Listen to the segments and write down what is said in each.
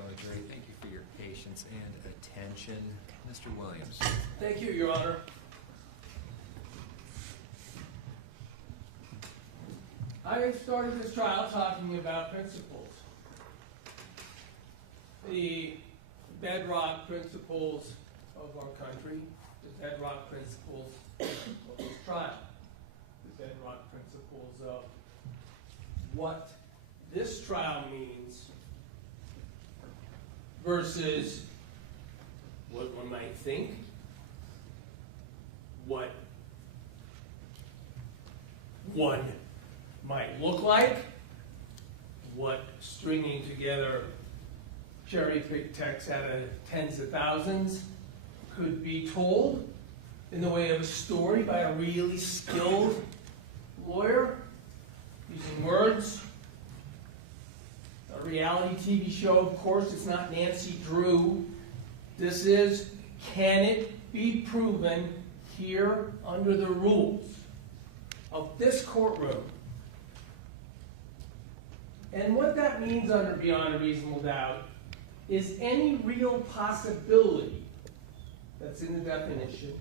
fellow jury. Thank you for your patience and attention. Mr. Williams. Thank you, Your Honor. I started this trial talking about principles. The bedrock principles of our country, the bedrock principles of this trial, the bedrock principles of what this trial means versus what one might think, what one might look like, what stringing together cherry-picked text out of tens of thousands could be told in the way of a story by a really skilled lawyer, using words. A reality TV show, of course, it's not Nancy Drew. This is, can it be proven here under the rules of this courtroom? And what that means under beyond a reasonable doubt is any real possibility that's in the definition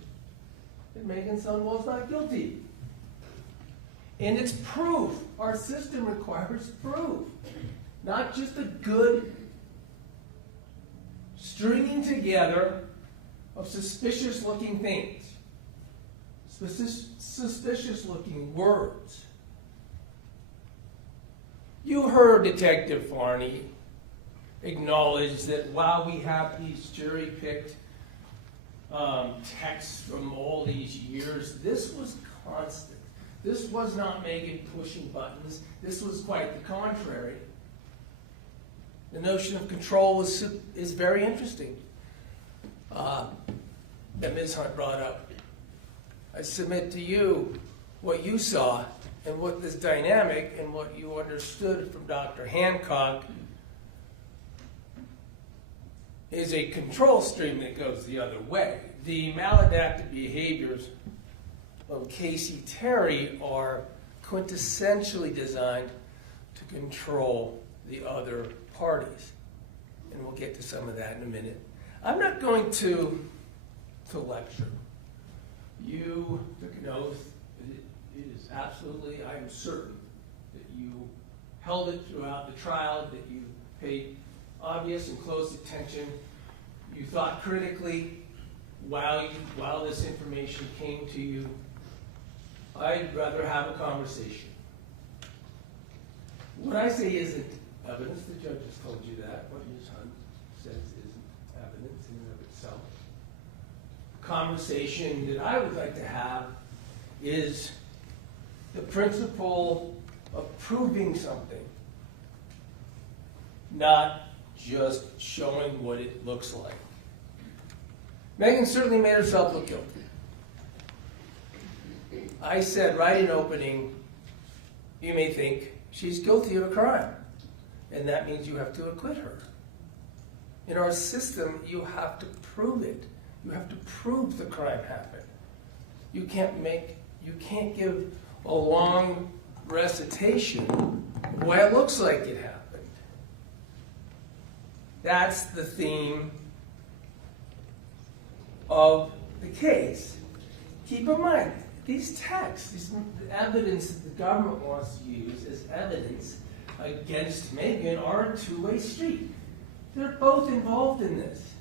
that Meggan Sundwall is not guilty. And it's proof. Our system requires proof. Not just a good stringing together of suspicious-looking things, suspicious-looking words. You heard Detective Farney acknowledge that while we have these jury-picked texts from all these years, this was constant. This was not Meggan pushing buttons. This was quite the contrary. The notion of control is very interesting that Ms. Hunt brought up. I submit to you what you saw and what this dynamic and what you understood from Dr. Hancock is a control stream that goes the other way. The maladaptive behaviors of Casey Terry are quintessentially designed to control the other parties. And we'll get to some of that in a minute. I'm not going to lecture. You took an oath. It is absolutely, I am certain, that you held it throughout the trial, that you paid obvious and close attention. You thought critically while this information came to you. I'd rather have a conversation. What I say isn't evidence. The judge has told you that. What Ms. Hunt says isn't evidence in and of itself. The conversation that I would like to have is the principle of proving something, not just showing what it looks like. Meggan certainly made herself look guilty. I said right in opening, you may think she's guilty of a crime, and that means you have to acquit her. In our system, you have to prove it. You have to prove the crime happened. You can't give a long recitation of why it looks like it happened. That's the theme of the case. Keep in mind, these texts, this evidence that the government wants to use as evidence against Meggan are a two-way street. They're both involved in this.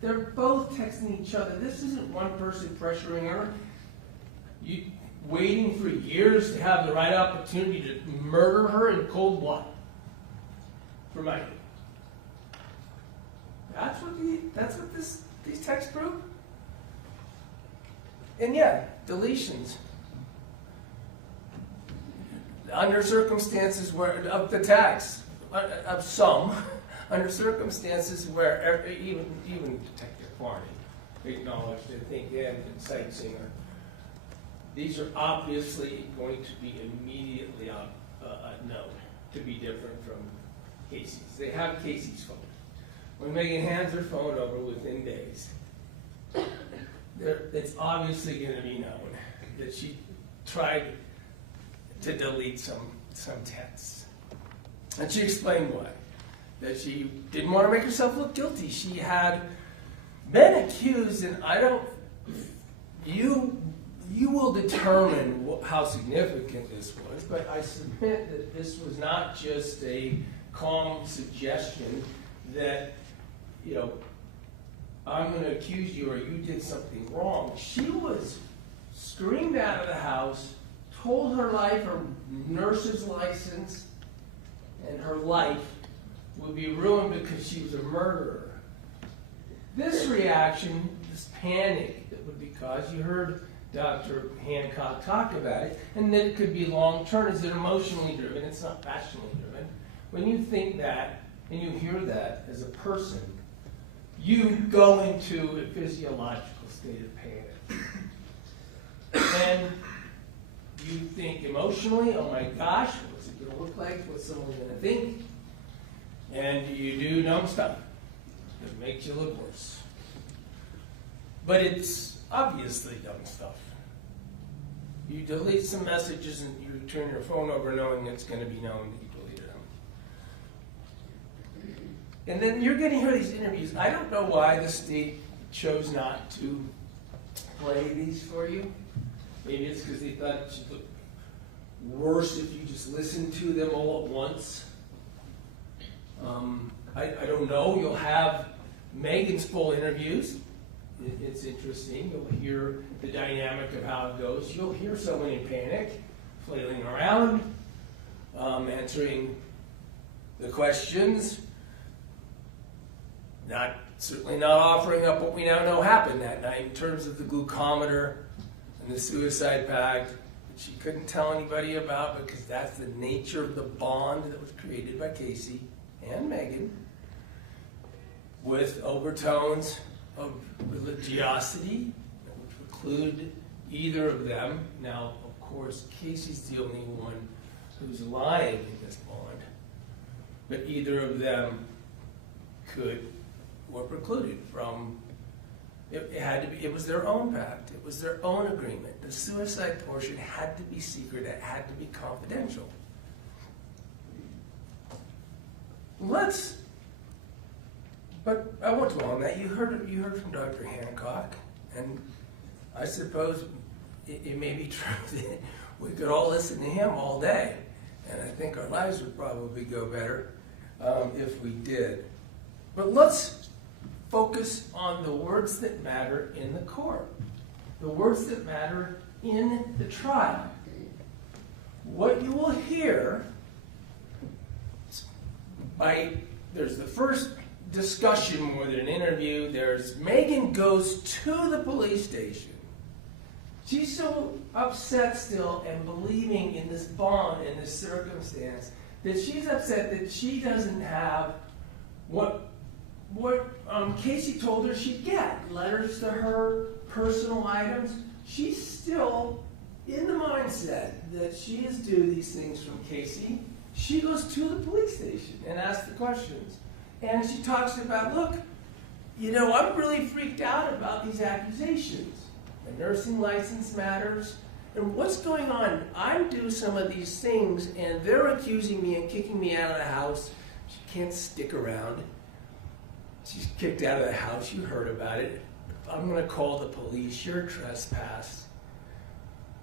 They're both texting each other. This isn't one person pressuring her, waiting for years to have the right opportunity to murder her in cold blood for money. That's what these texts prove. And yeah, deletions. Under circumstances where, of the text, of some, under circumstances where even Detective Farney acknowledged, I think, and Sightsinger, these are obviously going to be immediately known to be different from Casey's. They have Casey's phone. When Meggan hands her phone over within days, it's obviously going to be known that she tried to delete some texts. And she explained why. that she didn't want to make herself look guilty. She had been accused, and you will determine how significant this was, but I submit that this was not just a calm suggestion that, I'm going to accuse you or you did something wrong. She was screamed out of the house, told her nurse's license, and her life would be ruined because she was a murderer. This reaction, this panic that would be caused, you heard Dr. Hancock talk about it, and that it could be long-term. Is it emotionally driven? It's not passionately driven. When you think that, and you hear that as a person, you go into a physiological state of panic. And you think emotionally, oh my gosh, what's it going to look like? What's someone going to think? And you do dumb stuff that makes you look worse. But it's obviously dumb stuff. You delete some messages and you turn your phone over knowing it's going to be known that you deleted them. And then you're going to hear these interviews. I don't know why the state chose not to play these for you. Maybe it's because they thought it should look worse if you just listened to them all at once. I don't know. You'll have Meggan's full interviews. It's interesting. You'll hear the dynamic of how it goes. You'll hear someone in panic, flailing around, answering the questions, certainly not offering up what we now know happened that night in terms of the glucometer and the suicide pact that she couldn't tell anybody about because that's the nature of the bond that was created by Casey and Meggan with overtones of religiosity that would preclude either of them. Now, of course, Casey's the only one who's lying in this bond, but either of them were precluded from. It was their own pact. It was their own agreement. The suicide portion had to be secret. It had to be confidential. But I won't dwell on that. You heard from Dr. Hancock, and I suppose it may be true that we could all listen to him all day, and I think our lives would probably go better if we did. But let's focus on the words that matter in the court, the words that matter in the trial. What you will hear there's the first discussion more than an interview. There's Meggan goes to the police station. She's so upset still and believing in this bond, in this circumstance, that she's upset that she doesn't have what Casey told her she'd get. Letters to her, personal items. She's still in the mindset that she is due these things from Casey. She goes to the police station and asks the questions. And she talks about, look, I'm really freaked out about these accusations. My nursing license matters. And what's going on? I'm due some of these things, and they're accusing me and kicking me out of the house. She can't stick around. She's kicked out of the house. You heard about it. I'm going to call the police. You're trespassed.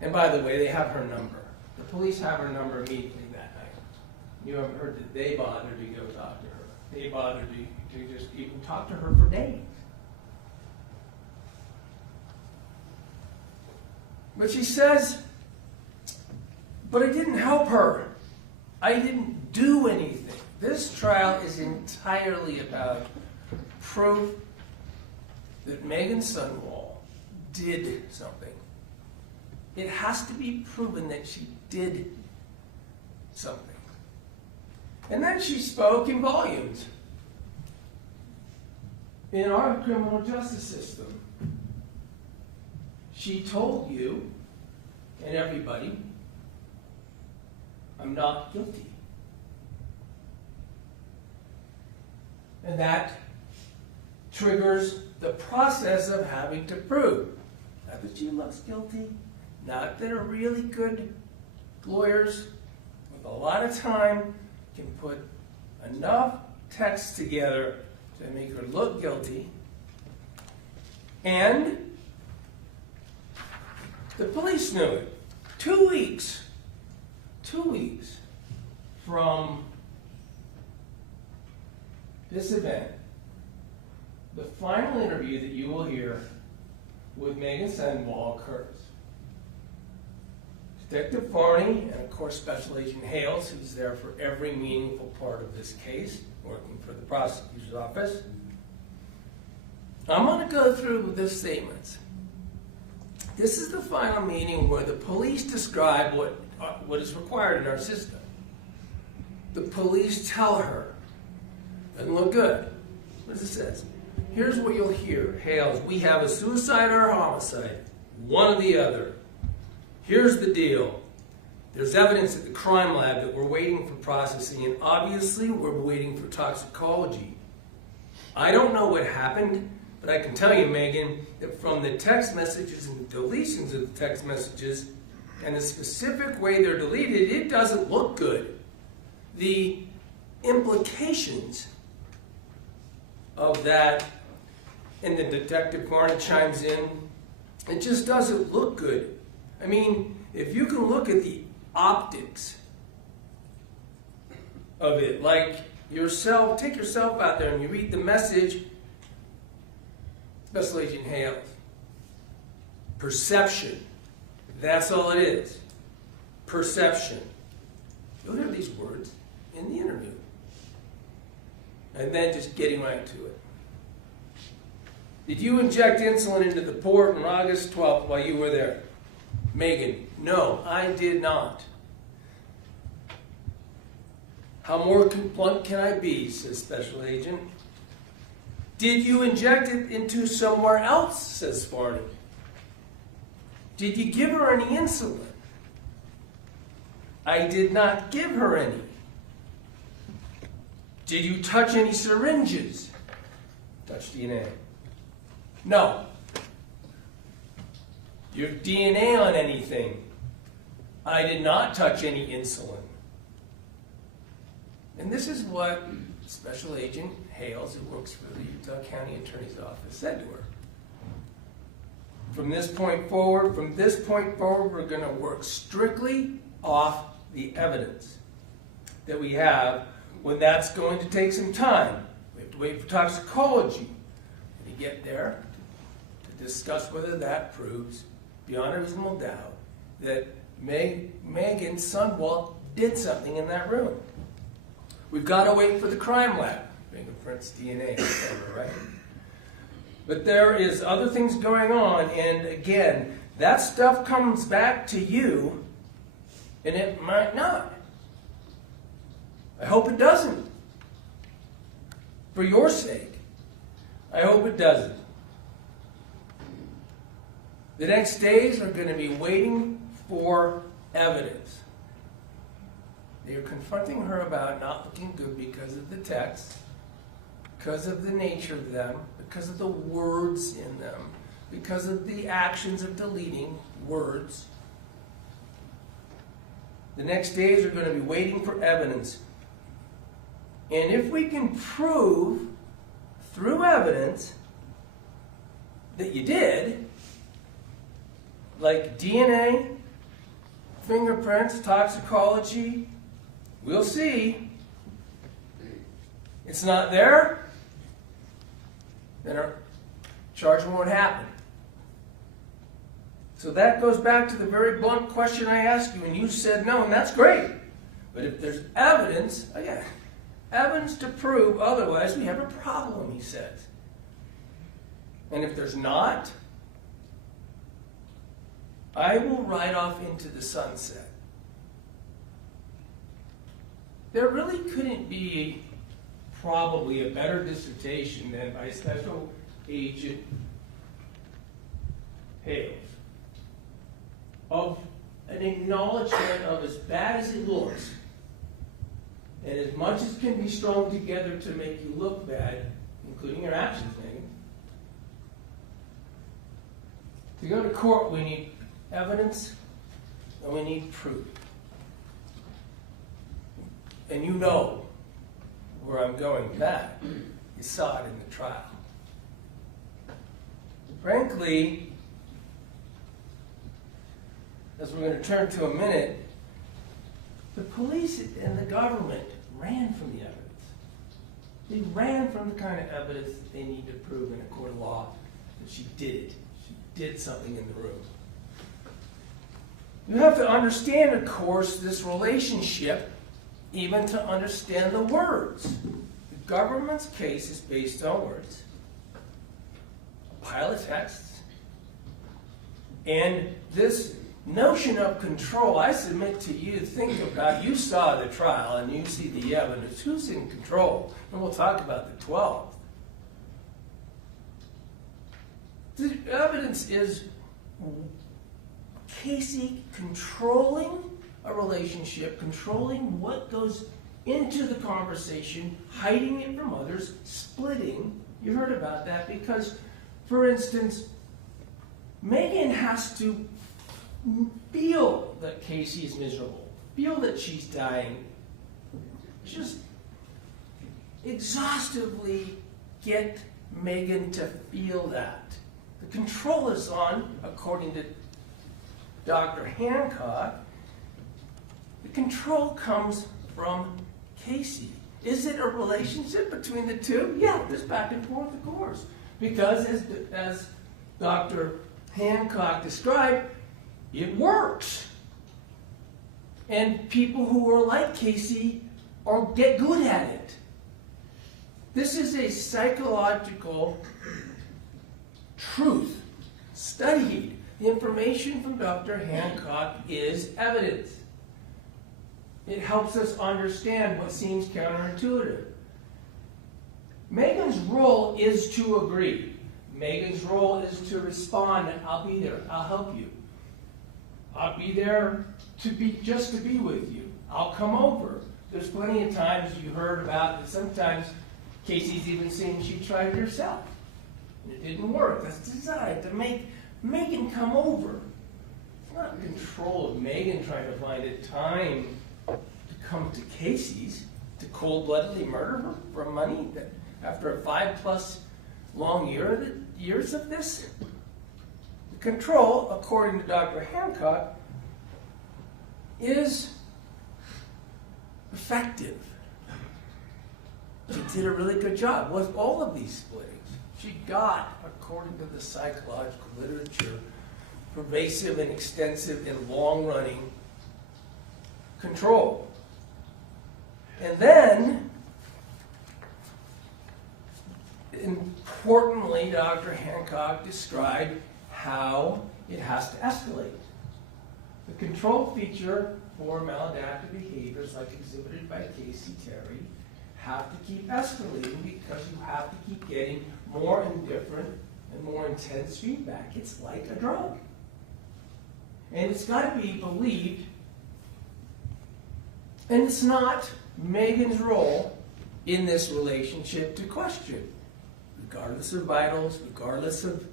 And by the way, they have her number. The police have her number immediately that night. You haven't heard that they bothered to go talk to her. They bothered to just even talk to her for days. But she says, but I didn't help her. I didn't do anything. This trial is entirely about proof that Meggan Sundwall did something. It has to be proven that she did something. And then she spoke in volumes. In our criminal justice system, she told you and everybody, I'm not guilty. And that triggers the process of having to prove. Not that she looks guilty, not that a really good lawyers with a lot of time can put enough texts together to make her look guilty. And the police knew it. 2 weeks. 2 weeks from this event, the final interview that you will hear with Meggan Sundwall occurs. Detective Farney and, of course, Special Agent Hales, who's there for every meaningful part of this case, working for the prosecutor's office. I'm going to go through the statements. This is the final meeting where the police describe what is required in our system. The police tell her, doesn't look good. What does it say? Here's what you'll hear. Hales, we have a suicide or a homicide. One or the other. Here's the deal. There's evidence at the crime lab that we're waiting for processing, and obviously we're waiting for toxicology. I don't know what happened, but I can tell you, Meggan, that from the text messages and the deletions of the text messages and the specific way they're deleted, it doesn't look good. The implications of that, and the Detective Farney chimes in, it just doesn't look good. I mean, if you can look at the optics of it, like yourself, take yourself out there and you read the message, Special Agent Hales, perception, that's all it is, perception. You'll hear these words in the interview. And then just getting right to it. Did you inject insulin into the port on August 12th while you were there? Meggan, no, I did not. How more blunt can I be, says Special Agent. Did you inject it into somewhere else, says Farney. Did you give her any insulin? I did not give her any. Did you touch any syringes? Touch DNA. No. Your DNA on anything? I did not touch any insulin. And this is what Special Agent Hales, who works for the Utah County Attorney's Office, said to her. From this point forward, we're going to work strictly off the evidence that we have. When that's going to take some time. We have to wait for toxicology to get there to discuss whether that proves beyond a reasonable doubt that Meggan Sundwall did something in that room. We've got to wait for the crime lab, fingerprints, DNA, etc., right? But there is other things going on, and again, that stuff comes back to you, and it might not. I hope it doesn't. For your sake, I hope it doesn't. The next days are going to be waiting for evidence. They are confronting her about not looking good because of the text, because of the nature of them, because of the words in them, because of the actions of deleting words. The next days are going to be waiting for evidence. And if we can prove through evidence that you did, like DNA, fingerprints, toxicology, we'll see. It's not there, then our charge won't happen. So that goes back to the very blunt question I asked you, and you said no, and that's great. But if there's evidence, again, evidence to prove otherwise, we have a problem, he says. And if there's not, I will ride off into the sunset. There really couldn't be probably a better dissertation than by Special Agent Hales of an acknowledgement of as bad as it looks, and as much as can be strung together to make you look bad, including your actions, Meggan. To go to court, we need evidence and we need proof. And you know where I'm going with that. You saw it in the trial. Frankly, as we're going to turn to a minute, the police and the government ran from the evidence. They ran from the kind of evidence that they need to prove in a court of law that she did it. She did something in the room. You have to understand, of course, this relationship, even to understand the words. The government's case is based on words, a pile of texts, and this notion of control, I submit to you, think about, you saw the trial and you see the evidence. Who's in control? And we'll talk about the 12. The evidence is Casey controlling a relationship, controlling what goes into the conversation, hiding it from others, splitting. You heard about that because, for instance, Meggan has to feel that Casey is miserable, feel that she's dying, just exhaustively get Meggan to feel that. The control is on, according to Dr. Hancock, the control comes from Casey. Is it a relationship between the two? Yeah, there's back and forth, of course. Because as Dr. Hancock described, it works. And people who are like Casey get good at it. This is a psychological truth studied. The information from Dr. Hancock is evidence. It helps us understand what seems counterintuitive. Meggan's role is to agree. Meggan's role is to respond. I'll be there. I'll help you. I'll be there just to be with you. I'll come over. There's plenty of times you heard about that sometimes Casey's even saying she tried it herself. And it didn't work. That's designed to make Meggan come over. It's not in control of Meggan trying to find a time to come to Casey's to cold-bloodedly murder her for money that after a 5+ long years of this. The control, according to Dr. Hancock, is effective. She did a really good job with all of these splittings. She got, according to the psychological literature, pervasive and extensive and long-running control. And then, importantly, Dr. Hancock described how it has to escalate. The control feature for maladaptive behaviors like exhibited by Casey Terry have to keep escalating because you have to keep getting more and different and more intense feedback. It's like a drug. And it's got to be believed. And it's not Meggan's role in this relationship to question, regardless of vitals, regardless of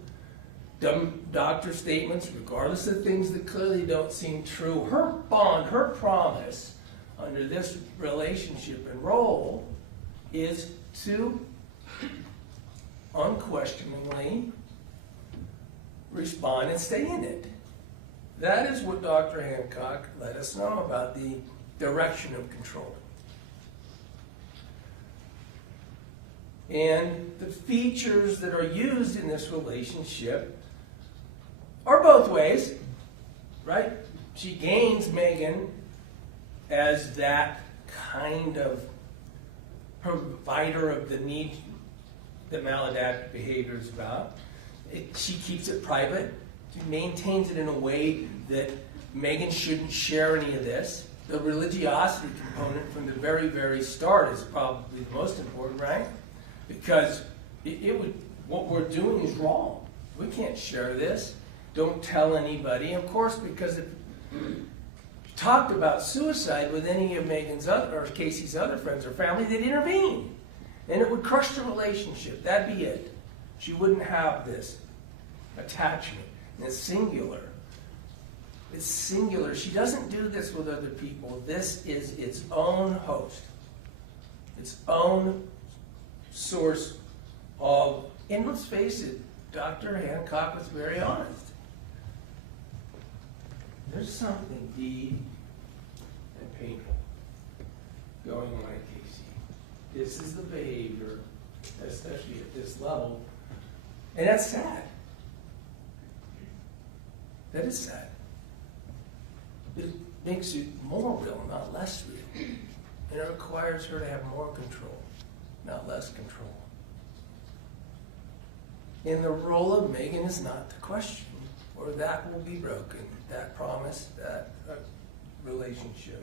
dumb doctor statements, regardless of things that clearly don't seem true. Her bond, her promise under this relationship and role is to unquestioningly respond and stay in it. That is what Dr. Hancock let us know about the direction of control. And the features that are used in this relationship are both ways, right? She gains Meggan as that kind of provider of the need that maladaptive behavior is about. She keeps it private. She maintains it in a way that Meggan shouldn't share any of this. The religiosity component from the very, very start is probably the most important, right? Because what we're doing is wrong. We can't share this. Don't tell anybody. Of course, because if you talked about suicide with any of Meggan's or Casey's other friends or family, they'd intervene. And it would crush the relationship. That'd be it. She wouldn't have this attachment. And it's singular. It's singular. She doesn't do this with other people. This is its own host. its own source of, and let's face it, Dr. Hancock was very honest. There's something deep and painful going on at Casey. This is the behavior, especially at this level, and that's sad. That is sad. It makes it more real, not less real. And it requires her to have more control, not less control. And the role of Meggan is not to question, or that will be broken, that promise, that relationship.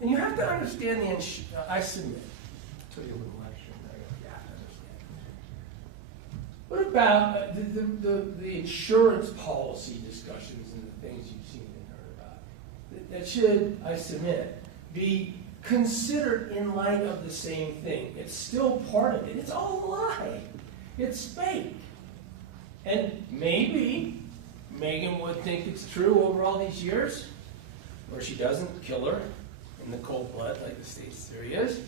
And you have to understand I submit to your little lecture. You have to understand. What about the insurance policy discussions and the things you've seen and heard about? That should, I submit, be considered in light of the same thing. It's still part of it. It's all a lie. It's fake. And maybe Meggan would think it's true over all these years, or she doesn't kill her in the cold blood like the state's theory is.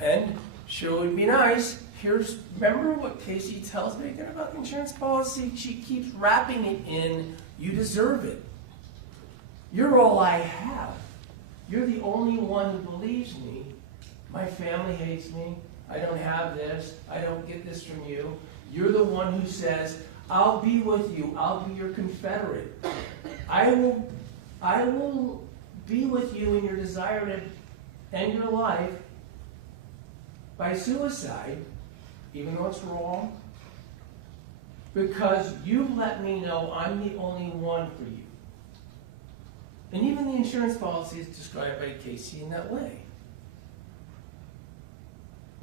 And sure would be nice. Remember what Casey tells Meggan about the insurance policy? She keeps wrapping it in, you deserve it. You're all I have. You're the only one who believes me. My family hates me. I don't have this. I don't get this from you. You're the one who says, I'll be with you. I'll be your Confederate. I will be with you in your desire to end your life by suicide, even though it's wrong, because you let me know I'm the only one for you. And even the insurance policy is described by Casey in that way.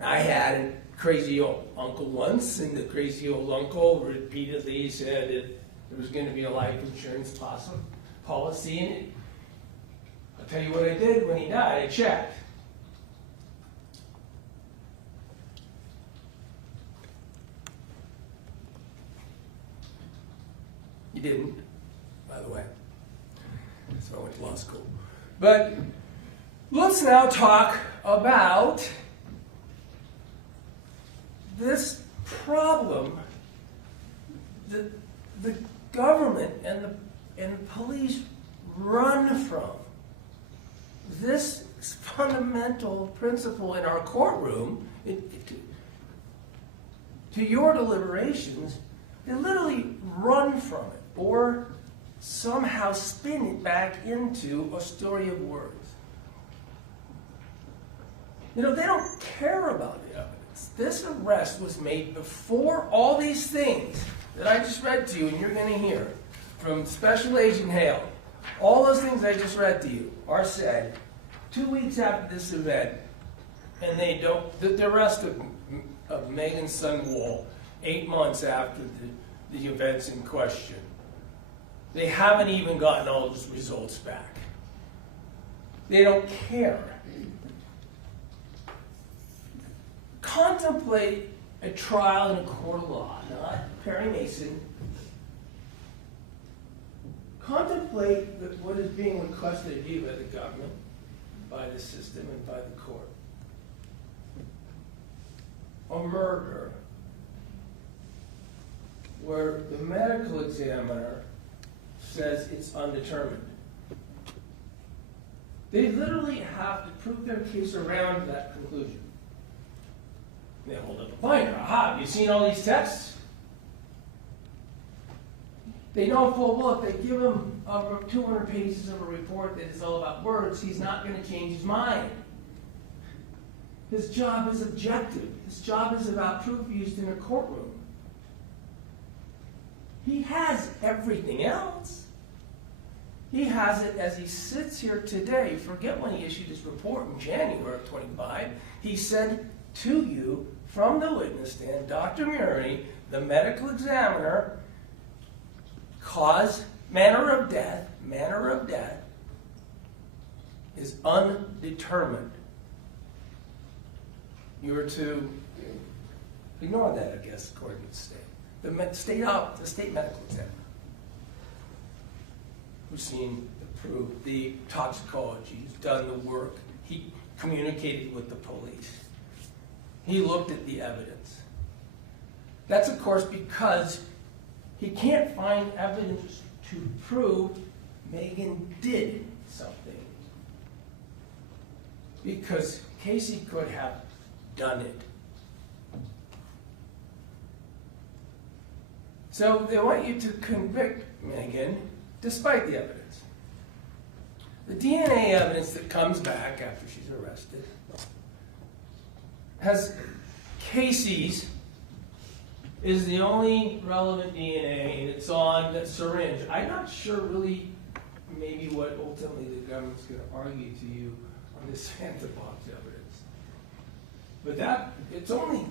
I had a crazy old uncle once, and the crazy old uncle repeatedly said that there was going to be a life insurance policy in it. I'll tell you what I did when he died. I checked. You didn't, by the way. So I went to law school. But let's now talk about this problem that the government and the police run from. This fundamental principle in our courtroom, to your deliberations, they literally run from it or somehow spin it back into a story of words. You know, they don't care about the evidence. This arrest was made before all these things that I just read to you and you're going to hear from Special Agent Hale. All those things I just read to you are said 2 weeks after this event, and they don't. The arrest of Meggan Sundwall 8 months after the events in question. They haven't even gotten all those results back. They don't care. Contemplate a trial in a court of law, not Perry Mason. Contemplate what is being requested of you by the government, by the system, and by the court. A murder where the medical examiner says it's undetermined. They literally have to prove their case around that conclusion. They hold up a binder. Aha, have you seen all these tests? They know full well if they give him 200 pages of a report that is all about words, he's not going to change his mind. His job is objective. His job is about proof used in a courtroom. He has everything else. He has it as he sits here today. Forget when he issued his report in January of 25. He said to you from the witness stand, Dr. Murray, the medical examiner, cause, manner of death is undetermined. You were to ignore that, I guess, according to the state. The state medical examiner, who's seen the proof, the toxicology, he's done the work. He communicated with the police. He looked at the evidence. That's, of course, because he can't find evidence to prove Meggan did something. Because Casey could have done it. So they want you to convict Meggan despite the evidence. The DNA evidence that comes back after she's arrested has Casey's is the only relevant DNA, and it's on the syringe. I'm not sure really maybe what ultimately the government's going to argue to you on this Santa box evidence. But that, it's only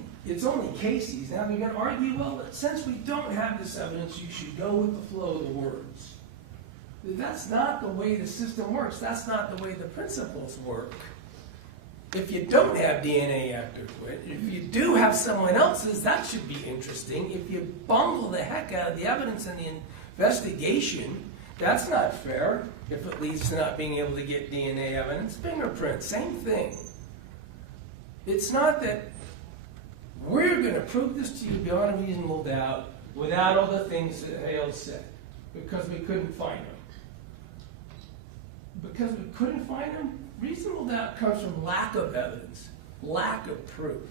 Casey's. Now you're going to argue, well, since we don't have this evidence, you should go with the flow of the words. That's not the way the system works. That's not the way the principles work. If you don't have DNA after quit, if you do have someone else's, that should be interesting. If you bungle the heck out of the evidence in the investigation, that's not fair. If it leads to not being able to get DNA evidence, fingerprints, same thing. It's not that we're going to prove this to you beyond a reasonable doubt without all the things that Hale said, because we couldn't find them. Because we couldn't find them, reasonable doubt comes from lack of evidence, lack of proof.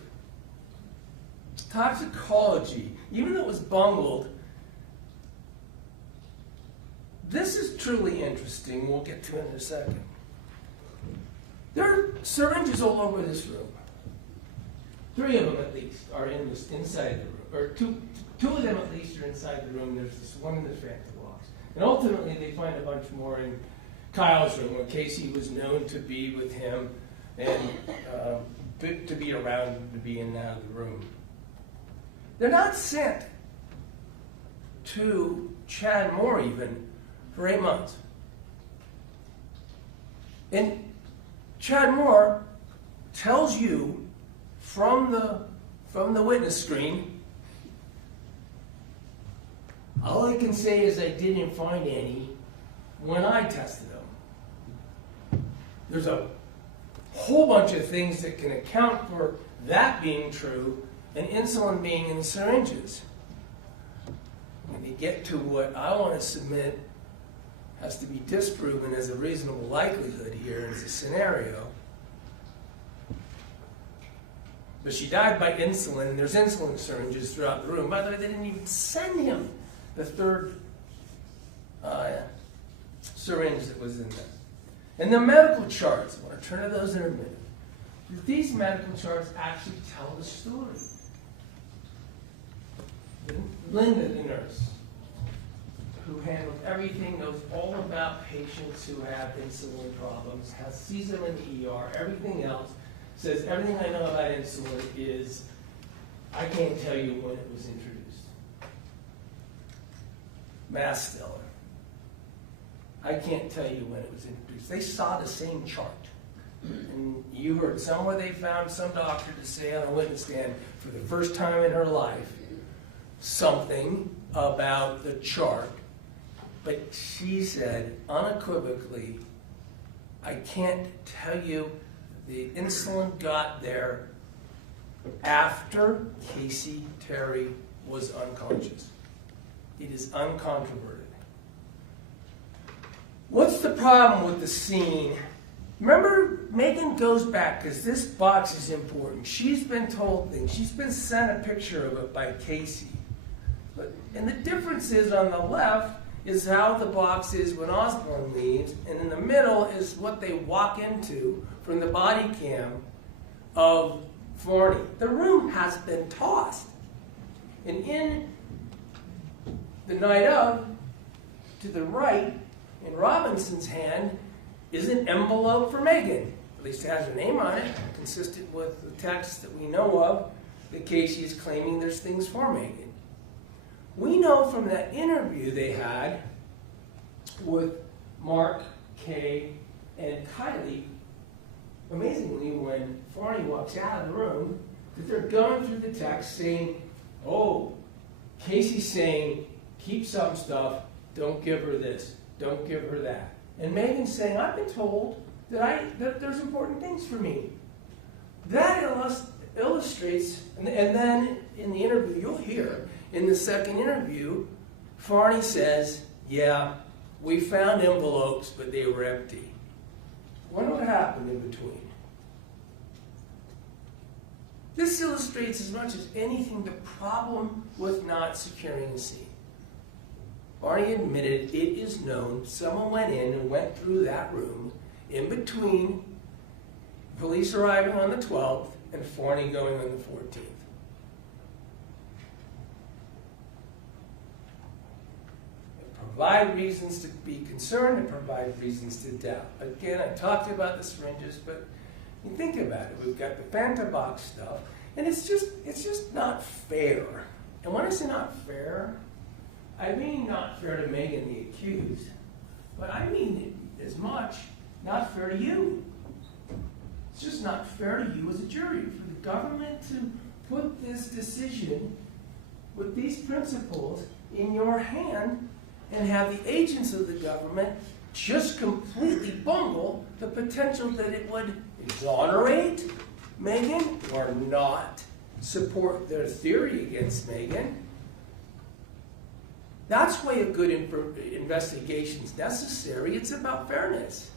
Toxicology, even though it was bungled, this is truly interesting. We'll get to it in a second. There are syringes all over this room. 3 of them at least are inside the room, or two of them at least are inside the room. There's this one in the Phantom box. And ultimately they find a bunch more in Kyle's room, where Casey was known to be with him and to be around him, to be in and out of the room. They're not sent to Chad Moore even for 8 months. And Chad Moore tells you from the witness screen, all I can say is I didn't find any when I tested them. There's a whole bunch of things that can account for that being true and insulin being in syringes. When you get to what I want to submit has to be disproven as a reasonable likelihood here as a scenario. But she died by insulin, and there's insulin syringes throughout the room. By the way, they didn't even send him the third syringe that was in there. And the medical charts, I want to turn to those in a minute. These medical charts actually tell the story. Linda, the nurse, who handled everything, knows all about patients who have insulin problems, sees them in the ER, everything else, says everything I know about insulin is, I can't tell you when it was introduced. Mass Stellar. I can't tell you when it was introduced. They saw the same chart. And you heard somewhere they found some doctor to say on a witness stand for the first time in her life something about the chart. But she said unequivocally, I can't tell you the insulin got there after Casey Terry was unconscious. It is uncontroverted. What's the problem with the scene? Remember, Meggan goes back, because this box is important. She's been told things. She's been sent a picture of it by Casey. And the difference is on the left is how the box is when Osborne leaves, and in the middle is what they walk into from the body cam of Forney. The room has been tossed. And in the night of, to the right, in Robinson's hand, is an envelope for Meggan. At least it has her name on it, consistent with the text that we know of, that Casey is claiming there's things for Meggan. We know from that interview they had with Mark, Kay, and Kylie, amazingly, when Forney walks out of the room, that they're going through the text saying, oh, Casey's saying, keep some stuff, don't give her this, don't give her that. And Meggan's saying, I've been told that there's important things for me. That illustrates, and then in the interview, you'll hear, in the second interview, Farney says, yeah, we found envelopes, but they were empty. Wonder what happened in between. This illustrates as much as anything the problem with not securing the scene. Farney admitted it is known someone went in and went through that room in between police arriving on the 12th and Farney going on the 14th. Provide reasons to be concerned and provide reasons to doubt. Again, I talked about the syringes, but you think about it. We've got the Fanta box stuff, and it's just not fair. And when I say not fair, I mean not fair to Meggan the accused, but I mean it as much not fair to you. It's just not fair to you as a jury for the government to put this decision with these principles in your hand and have the agents of the government just completely bungle the potential that it would exonerate Meggan or not support their theory against Meggan. That's why a good investigation is necessary. It's about fairness.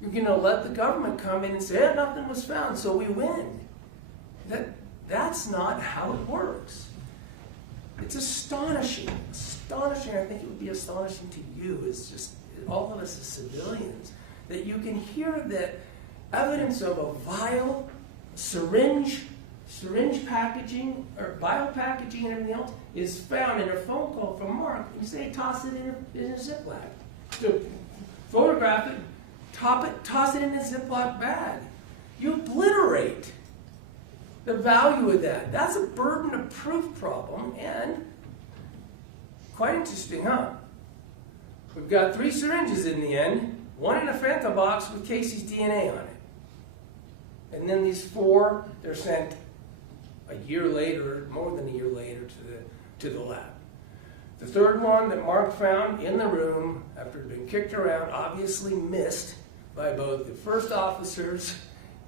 You're going to let the government come in and say, nothing was found, so we win. That's not how it works. It's astonishing. Astonishing. I think it would be astonishing to you, as just all of us as civilians, that you can hear that evidence of a vial, syringe packaging, or vial packaging and everything else is found in a phone call from Mark. You say, toss it in a Ziploc. So photograph it, toss it in a Ziploc bag. You obliterate the value of that. That's a burden of proof problem, and quite interesting, huh? We've got 3 syringes in the end, one in a Fanta box with Casey's DNA on it. And then these 4, they're sent a year later, more than a year later, to the lab. The 3rd one that Mark found in the room, after it had been kicked around, obviously missed by both the first officers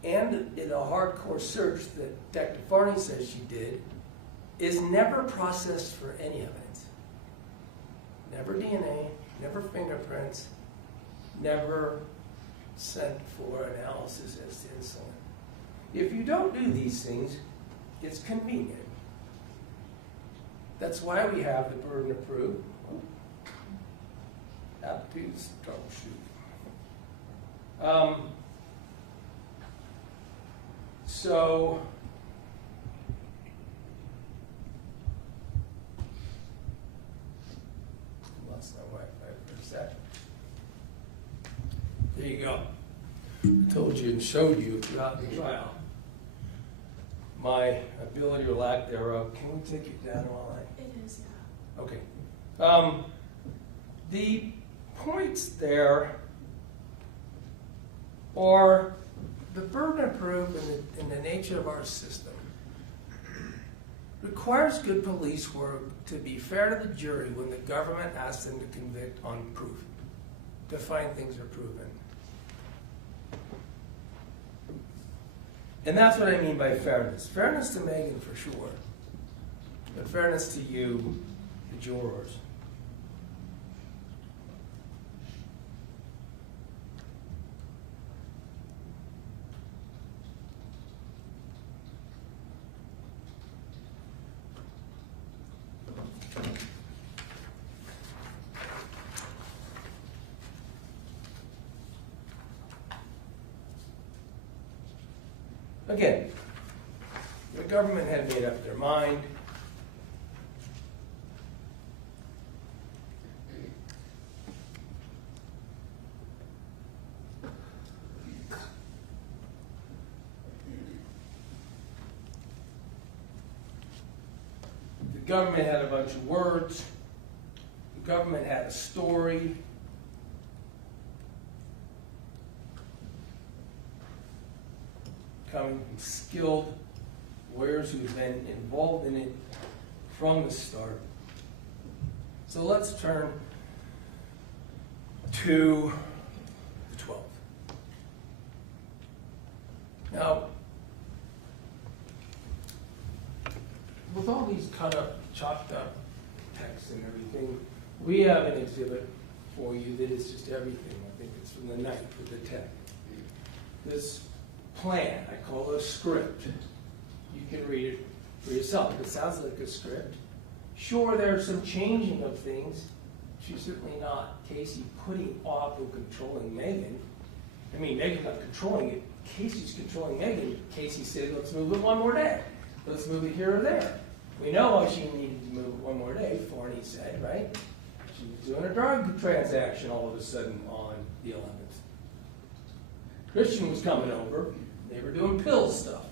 and in a hardcore search that Detective Farney says she did, is never processed for any evidence. Never DNA, never fingerprints, never sent for analysis as to insulin. If you don't do these things, it's convenient. That's why we have the burden of proof. Aptitudes, troubleshooting. So, lost my Wi-Fi for a second. There you go. I told you and showed you throughout the trial my ability or lack thereof. Can we take it down while It is, yeah. Okay. The points there are the burden of proof and the nature of our system requires good police work to be fair to the jury when the government asks them to convict on proof, to find things are proven. And that's what I mean by fairness. Fairness to Meggan for sure, but fairness to you, the jurors. Again, the government had made up their mind. The government had a bunch of words. The government had a story. Coming from skilled lawyers who've been involved in it from the start. So let's turn to the 12th. Now, with all these kind of chopped up texts and everything, we have an exhibit for you that is just everything. I think it's from the 9th or the 10th. This plan, I call it a script. You can read it for yourself. It sounds like a script. Sure, there's some changing of things. She's certainly not Casey putting off and controlling Meggan. I mean, Meggan's not controlling it. Casey's controlling Meggan. Casey said, let's move it one more day. Let's move it here or there. We know why she needed to move it one more day, Forney said, right? She was doing a drug transaction all of a sudden on the 11th. Christian was coming over. They were doing pill stuff.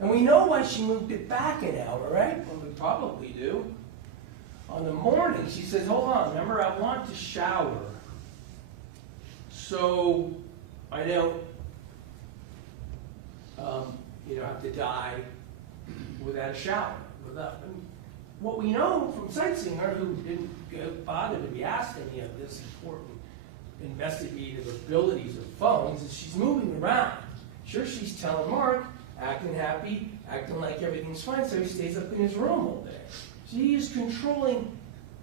And we know why she moved it back an hour, right? Well, we probably do. On the morning, she says, hold on, remember, I want to shower. So I don't, have to die without a shower. What we know from sightseeing her, who didn't bother to be asked any of this important investigative abilities of phones, is she's moving around. Sure, she's telling Mark, acting happy, acting like everything's fine, so he stays up in his room all day. She is controlling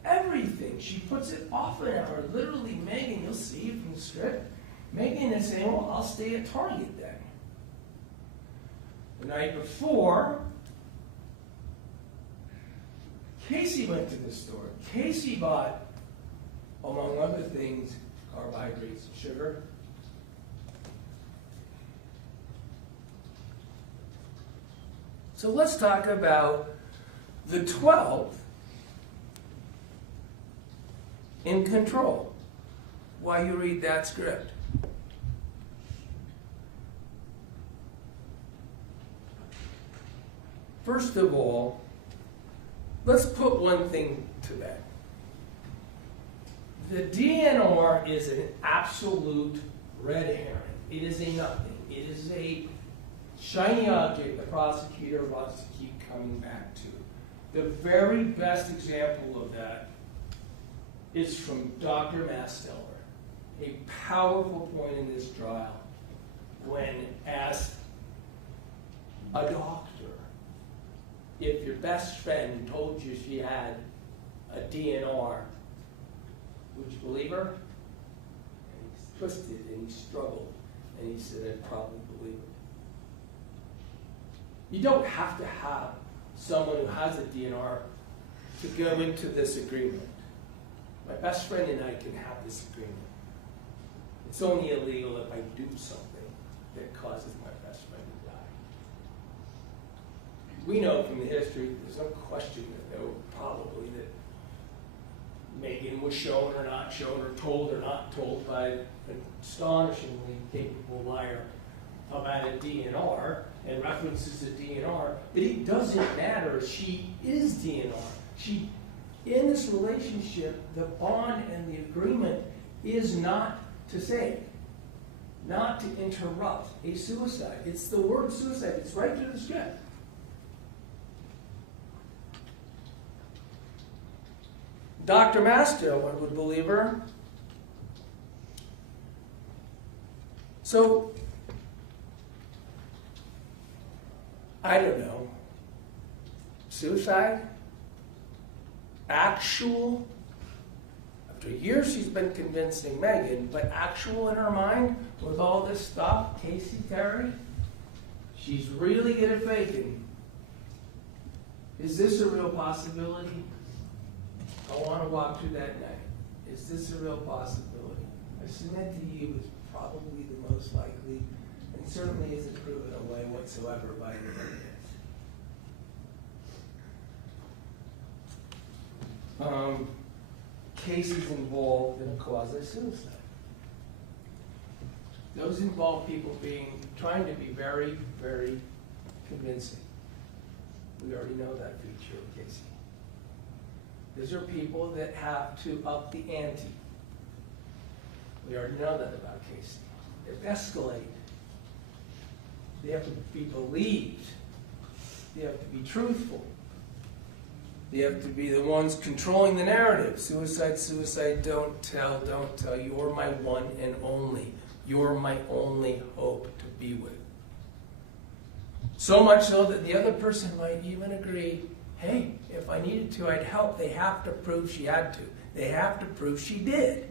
everything. She puts it off an hour. Literally, Meggan, you'll see from the script, Meggan is saying, well, I'll stay at Target then. The night before, Casey went to the store. Casey bought, among other things, carbohydrates and sugar. So let's talk about the 12th in control while you read that script. First of all, let's put one thing to bed. The DNR is an absolute red herring. It is a nothing. It is a shiny object the prosecutor wants to keep coming back to. The very best example of that is from Dr. Masteller, a powerful point in this trial when asked a doctor if your best friend told you she had a DNR, would you believe her? And he twisted and he struggled and he said, I'd probably believe it. You don't have to have someone who has a DNR to go into this agreement. My best friend and I can have this agreement. It's only illegal if I do something that causes my best friend to die. We know from the history, there's no question that there were probably that Meggan was shown or not shown or not told by an astonishingly capable liar about a DNR and references a DNR, but it doesn't matter. She is DNR. In this relationship, the bond and the agreement is not to save, not to interrupt a suicide. It's the word suicide. It's right through the script. Dr. Master, one would believe her. So, I don't know, suicide? Actual? After years she's been convincing Meggan, but actual in her mind with all this stuff, Casey Terry? She's really good at faking. Is this a real possibility? I want to walk through that night. Is this a real possibility? I submit to you it's probably the most likely, and certainly isn't proven away whatsoever by the evidence. Cases involved in a quasi-suicide. Those involve people trying to be very, very convincing. We already know that feature of Casey. These are people that have to up the ante. We already know that about Casey. They escalate. They have to be believed. They have to be truthful. They have to be the ones controlling the narrative. Suicide, suicide, don't tell, you're my one and only. You're my only hope to be with. So much so that the other person might even agree, hey, if I needed to, I'd help. They have to prove she had to. They have to prove she did.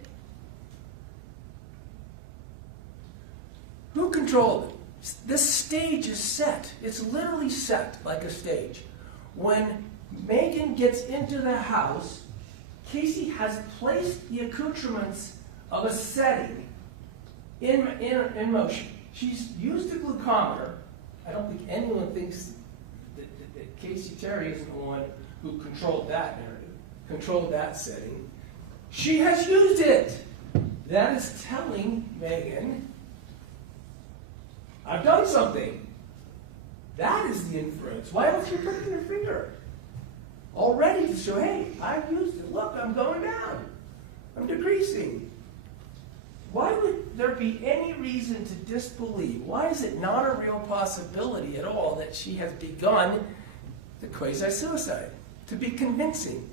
Who controlled it? This stage is set. It's literally set like a stage. When Meggan gets into the house, Casey has placed the accoutrements of a setting in motion. She's used the glucometer. I don't think anyone thinks that Casey Terry isn't the one who controlled that narrative, controlled that setting. She has used it. That is telling Meggan, I've done something. That is the inference. Why else you putting your finger? Already to show, hey, I've used it. Look, I'm going down. I'm decreasing. Why would there be any reason to disbelieve? Why is it not a real possibility at all that she has begun the quasi-suicide? To be convincing.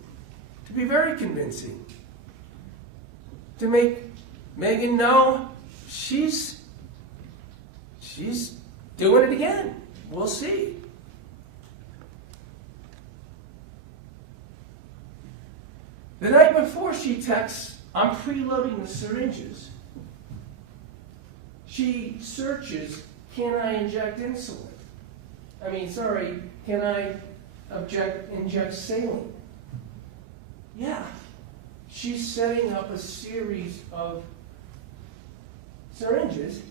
To be very convincing. To make Meggan know she's doing it again. We'll see. The night before, she texts, I'm preloading the syringes. She searches, can I inject insulin? Can I inject saline? Yeah. She's setting up a series of syringes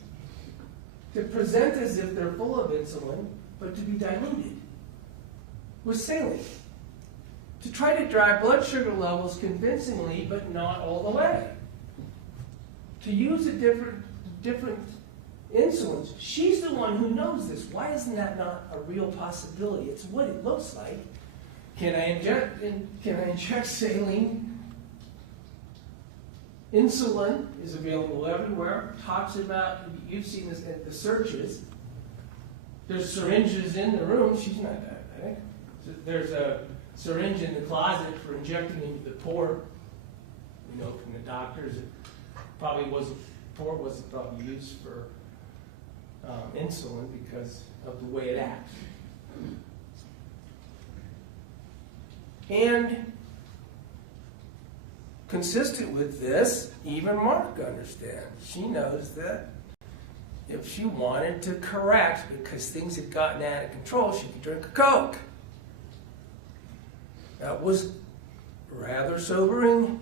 to present as if they're full of insulin, but to be diluted with saline. To try to drive blood sugar levels convincingly, but not all the way. To use a different insulins. She's the one who knows this. Why isn't that not a real possibility? It's what it looks like. Can I inject saline? Insulin is available everywhere. Talks about, you've seen this at the searches. There's syringes in the room. She's not diabetic. There's a syringe in the closet for injecting into the port. We know from the doctors it probably wasn't probably used for insulin because of the way it acts. And consistent with this, even Mark understands. She knows that if she wanted to correct because things had gotten out of control, she could drink a Coke. That was rather sobering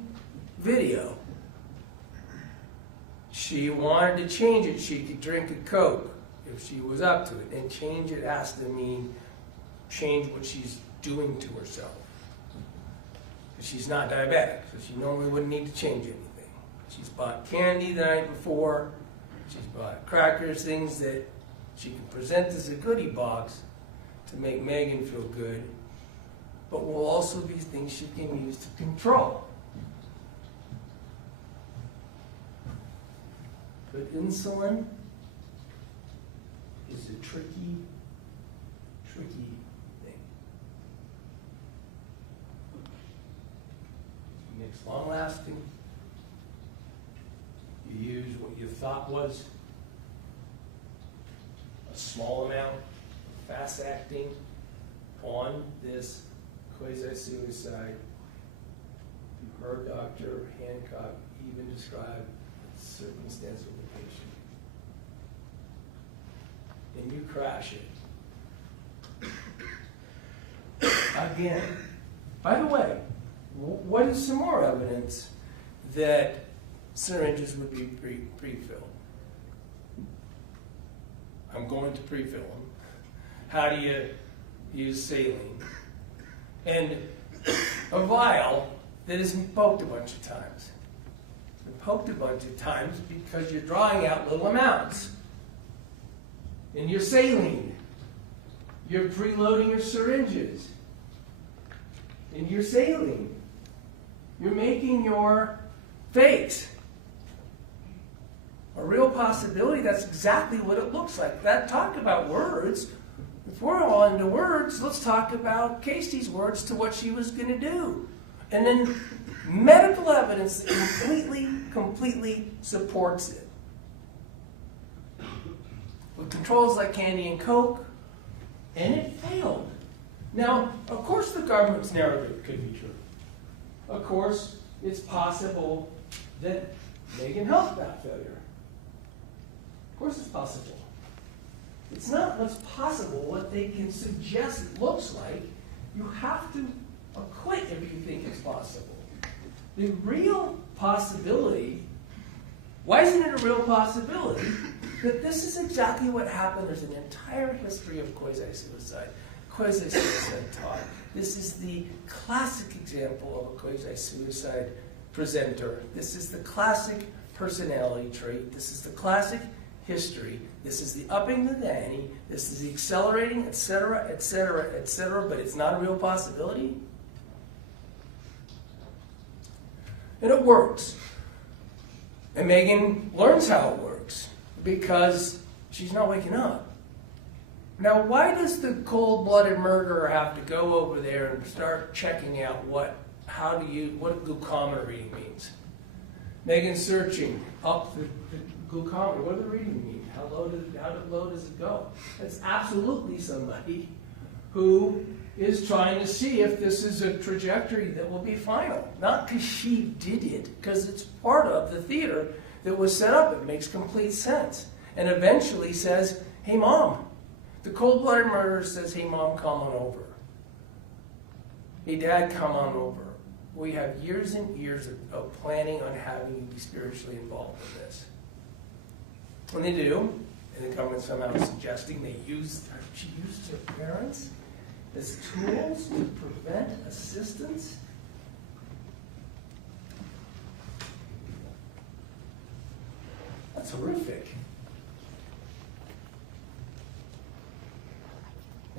video. She wanted to change it. She could drink a Coke if she was up to it. And change it has to mean change what she's doing to herself. She's not diabetic, so she normally wouldn't need to change anything. She's bought candy the night before. She's bought crackers, things that she can present as a goodie box to make Meggan feel good, but will also be things she can use to control. But insulin is a tricky thing. It makes long-lasting. You use what you thought was a small amount, fast-acting, on this quasi-suicide. You heard Dr. Hancock even describe the circumstance of the patient. And you crash it. Again. By the way, what is some more evidence that syringes would be pre-filled? I'm going to pre-fill them. How do you use saline? And a vial that is poked a bunch of times. And poked a bunch of times because you're drawing out little amounts. In your saline, you're preloading your syringes. In your saline, you're making your fakes. A real possibility, that's exactly what it looks like. That talk about words. If we're all into words, let's talk about Casey's words to what she was going to do. And then medical evidence completely supports it. With controls like candy and Coke, And it failed. Now, of course the government's narrative could be true. Of course, it's possible that Meggan helped that failure. Of course it's possible. It's not what's possible, what they can suggest it looks like. You have to acquit if you think it's possible. The real possibility, why isn't it a real possibility? That this is exactly what happened. There's an entire history of quasi-suicide. Quasi-suicide talk. This is the classic example of a quasi-suicide presenter. This is the classic personality trait. This is the classic history. This is the upping the ante. This is the accelerating, etc., etc., etc., but it's not a real possibility. And it works. And Meggan learns how it works because she's not waking up. Now, why does the cold-blooded murderer have to go over there and start checking out what glucometer reading means? Meggan's searching up the glucometer. What does the reading mean? How low does it go? It's absolutely somebody who is trying to see if this is a trajectory that will be final. Not because she did it, because it's part of the theater that was set up. It makes complete sense. And eventually says, hey, Mom. The cold-blooded murderer says, hey, Mom, come on over. Hey, Dad, come on over. We have years and years of planning on having you be spiritually involved in this. And they do. And the government somehow is suggesting she used her parents as tools to prevent assistance. That's horrific.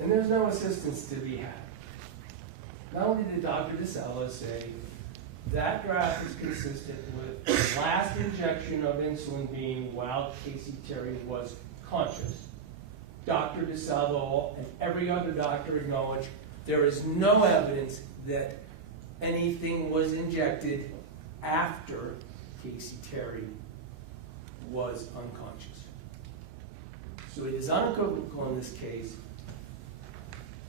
And there's no assistance to be had. Not only did Dr. DeSalvo say that graph is consistent with the last injection of insulin being while Casey Terry was conscious, Dr. DeSalvo and every other doctor acknowledged there is no evidence that anything was injected after Casey Terry was unconscious. So it is unequivocal in this case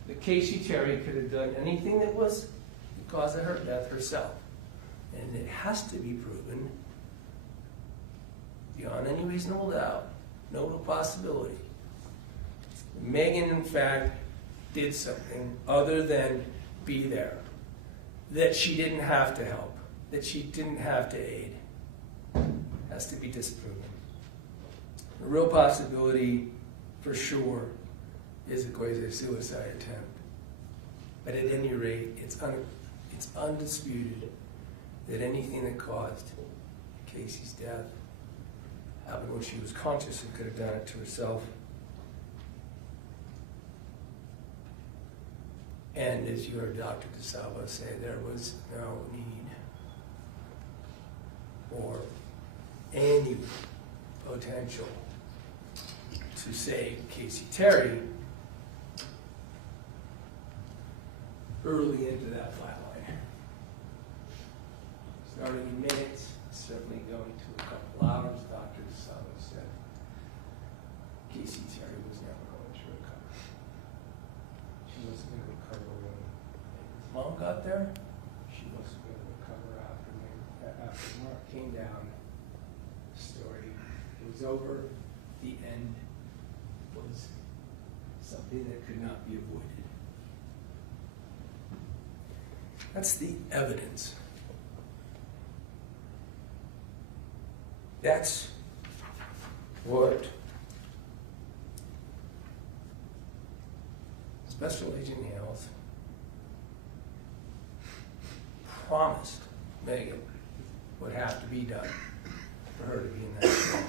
that Casey Terry could have done anything that was the cause of her death herself. And it has to be proven beyond any reasonable doubt, no possibility. Meggan, in fact, did something other than be there. That she didn't have to help. That she didn't have to aid. Has to be disproven. The real possibility, for sure, is a quasi-suicide attempt. But at any rate, it's undisputed that anything that caused Casey's death happened when she was conscious and could have done it to herself. And as you heard Dr. DeSalvo say, there was no need or any potential to save Casey Terry early into that flat line. Starting in minutes, certainly going to a couple hours, Dr. DeSalvo said Casey Terry was never going to recover. She wasn't going to recover when his mom got there. She wasn't going to recover after Mark came down. The story, it was over. The end was something that could not be avoided. That's the evidence. That's what Special Agent Hales promised Meggan would have to be done for her to be in that situation.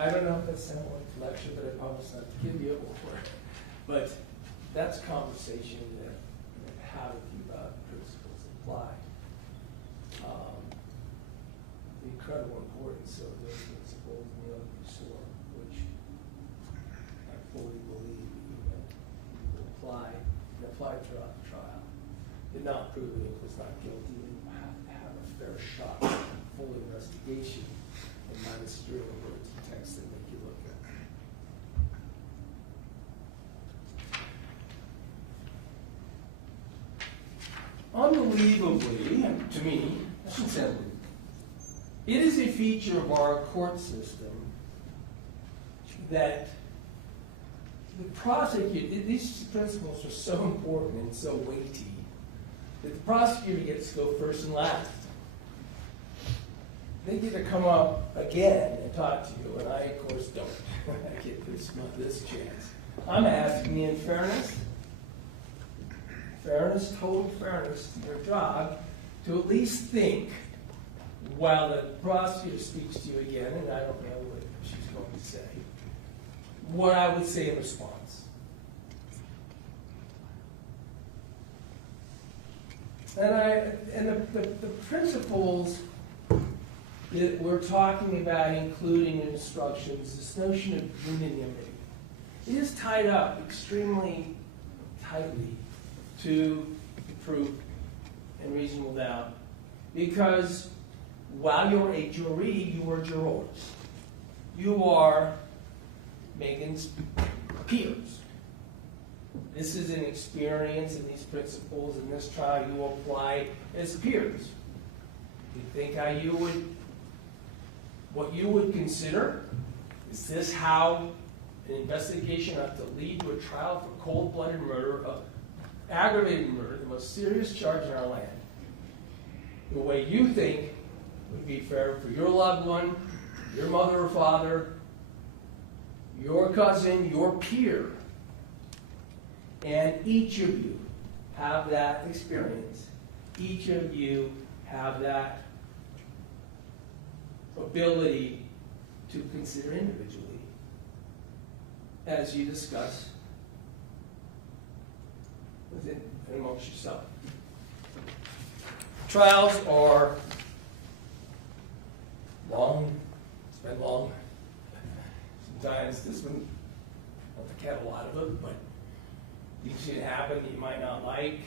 I don't know if that sounded like a lecture, but I promise not to give you a word. But that's conversation that I've had with you about principles apply. The incredible importance of those principles in the other sword, which I fully believe that you will apply testified throughout the trial, did not prove that he was not guilty and have a fair shot at full investigation and ministerial words and texts that make you look at. Unbelievably, to me, I shouldn't say unbelievably, it is a feature of our court system that the prosecutor, these principles are so important and so weighty, that the prosecutor gets to go first and last. They get to come up again and talk to you, and I, of course, don't. I get this chance. I'm asking you in fairness, total fairness to your job, to at least think while the prosecutor speaks to you again, and I don't know what she's going to say, what I would say in response. And the principles that we're talking about, including in instructions, this notion of unanimity, is tied up extremely tightly to the proof and reasonable doubt, because while you're a jury, you are jurors. You are Meggan's peers. This is an experience, and these principles in this trial you apply as peers. You think what you would consider, is this how an investigation ought to lead to a trial for cold-blooded murder, aggravated murder, the most serious charge in our land? The way you think would be fair for your loved one, your mother or father, your cousin, your peer. And each of you have that experience. Each of you have that ability to consider individually as you discuss within and amongst yourself. Trials are long. It's been long. Sometimes this one, I don't think I had a lot of it, but things should happen that you might not like.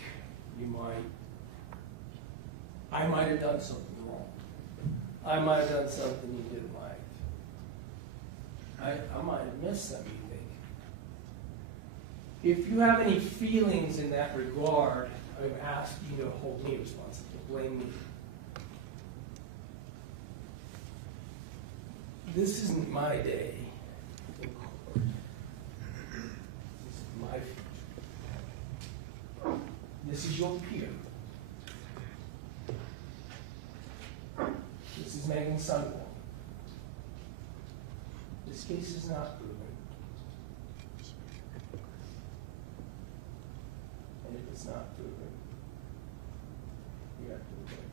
I might have done something wrong. I might have done something you didn't like. I might have missed something you think. If you have any feelings in that regard, I would ask you to hold me responsible, blame me. This isn't my day in court. This is my future. This is your peer. This is Meggan Sundwall. This case is not proven. And if it's not proven, you have to obey.